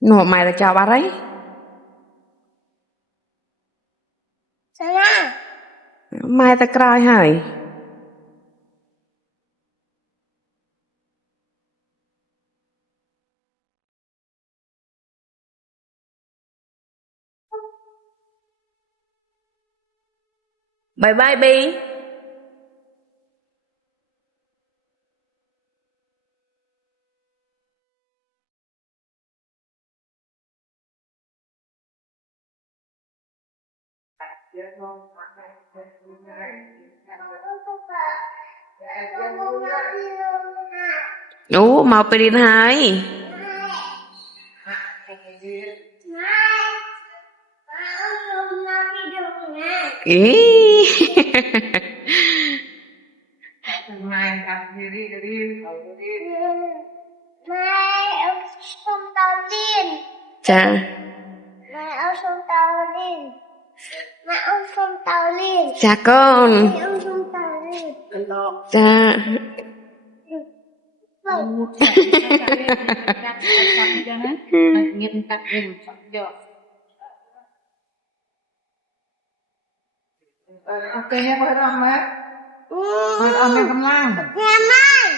Nổ mày là chào bà đấy. Sao nha? Mai ta cry hời. Bye bye Bi. Ủa mauไปเรียนหาย Ý. Mai ông không tao điên. Chà. Mai ông không tao điên. Mai ông không tao điên. Chà con. Mai ông không tao điên. Chà. Ok nha, có hết ăn đấy. Ăn lên cầm lang. Nhà mai.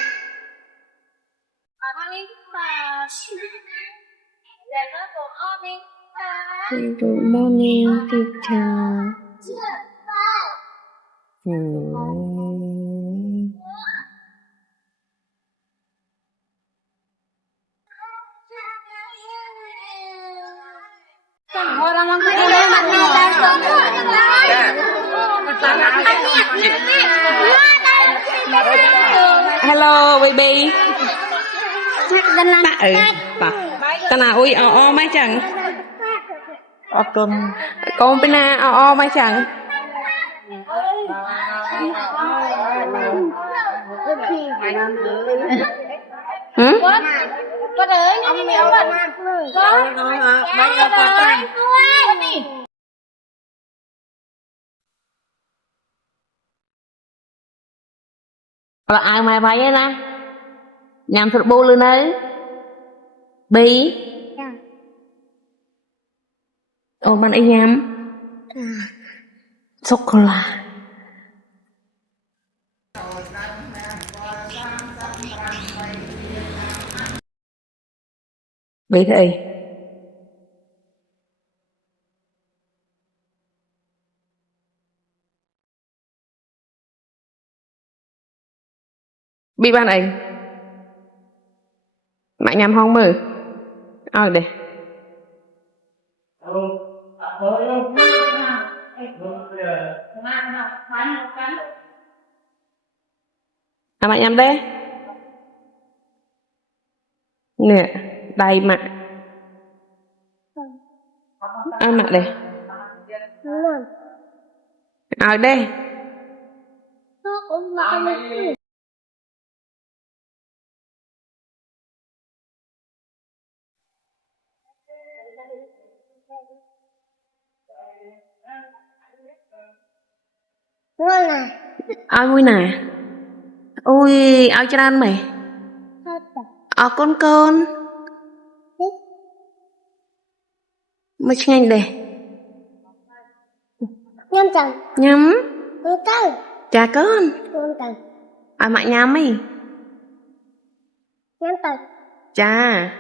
Con đi vào. Để nó của con đi vào. Good morning teacher. Orang Hello baby. Ta ta nào ui o mai chẳng. Con bên na o mai chẳng. Hử? Con ơi, ông mèo con. Con ơi. Là ai mai váy á nè. Nhằm thật bô lên đấy. Bi. Ồ bạn ấy nhắm. Sô cô la. Bi thị. Bi ban ấy. Mẹ nhắm không mừ. Ôi đây. À mẹ nhắm đấy. Nè, đầy mặt. Ăn mặt đây. Ở đây. Nó cũng là ngon à. Ôi vui nè. Ui, áo cho ăn mày. Áo con. Mới nhanh đây. Nhâm chẳng. Nhắm. Con căng. Chà con. Con căng. À mẹ nhắm ấy. Nhâm tầng. Chà.